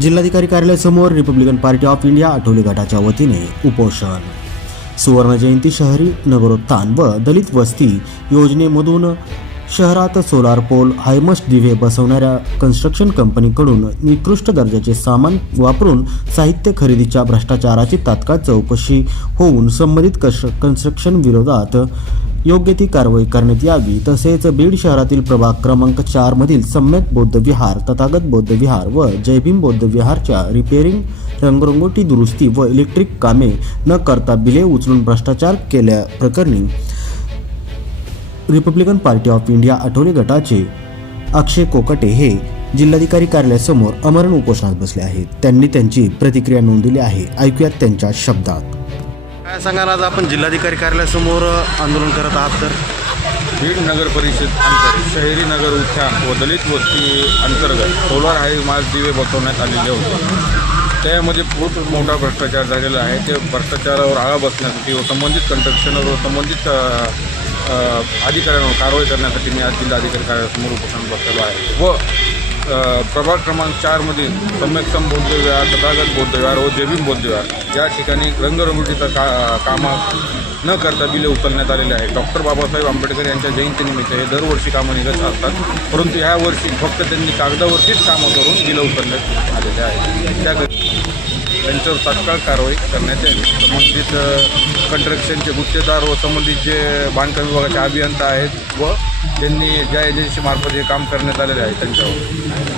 जिल्हाधिकारी कार्यालयासमोर Republican party of India Athawale गटाच्या वतीने उपोषण। सुवर्ण जयंती शहरी नगरोत्थान व दलित वस्ती योजनेमधून शहरात सोलार पोल हायमस्ट दिवे बसवणाऱ्या कन्स्ट्रक्शन कंपनीकडून निकृष्ट दर्जाचे सामान वापरून साहित्य खरेदीच्या भ्रष्टाचाराची तात्काळ चौकशी होऊन संबंधित कन्स्ट्रक्शन विरोधात योग्य ती कारवाई करण्यात यावी। तसेच बीड शहरातील प्रभाग क्रमांक 4 मधील सम्यक बौद्ध विहार, तथागत बौद्ध विहार व जयभीम बौद्ध विहारच्या रिपेअरिंग, रंगरंगोटी दुरुस्ती व इलेक्ट्रिक कामे न करता बिले उचलून भ्रष्टाचार केल्याप्रकरणी Republican party of India Athawale गटाचे अक्षय कोकटे हे जिल्हाधिकारी कार्यालयासमोर अमरण उपोषणात बसले आहेत। त्यांनी त्यांची प्रतिक्रिया नोंदवली आहे। ऐकूयात त्यांच्या शब्दात। काय सांगाल, आज आपण जिल्हाधिकारी कार्यालयासमोर आंदोलन करत आहात तर? बीड नगर परिषद अंतर्गत शहरी नगर उत्थान व दलित वस्ती अंतर्गत सोलार हायमास्ट दिवे बसवण्यात आलेले होते। त्यामध्ये खूप मोठा भ्रष्टाचार झालेला आहे। ते भ्रष्टाचारावर आळा बसण्यासाठी व संबंधित कंट्रक्शनर व संबंधित अधिकाऱ्यांवर कारवाई करण्यासाठी मी आज जिल्हाधिकारी कार्यालयासमोर उपोषण बसलेलो आहे व प्रभाग क्रमांक 4 मधील सम्यक बौद्ध विहार, तथागत बौद्ध विहार व जयभीम बौद्ध विहार या ठिकाणी रंगरंगोटीचा कामा न करता बिले उचलण्यात आलेले आहे। डॉक्टर बाबासाहेब आंबेडकर यांच्या जयंतीनिमित्त हे दरवर्षी कामं निघत असतात, परंतु ह्या वर्षी फक्त त्यांनी कागदावरतीच कामं करून बिलं उचलण्यात आलेले आहे। त्यांच्यावर तात्काळ कारवाई करण्यात येईल। संबंधित कंस्ट्रक्शनचे गुत्तेदार व संबंधित जे बांधकाम विभागाचे अभियंता आहेत व त्यांनी ज्या एजन्सीमार्फत हे काम करण्यात आलेले आहे त्यांच्यावर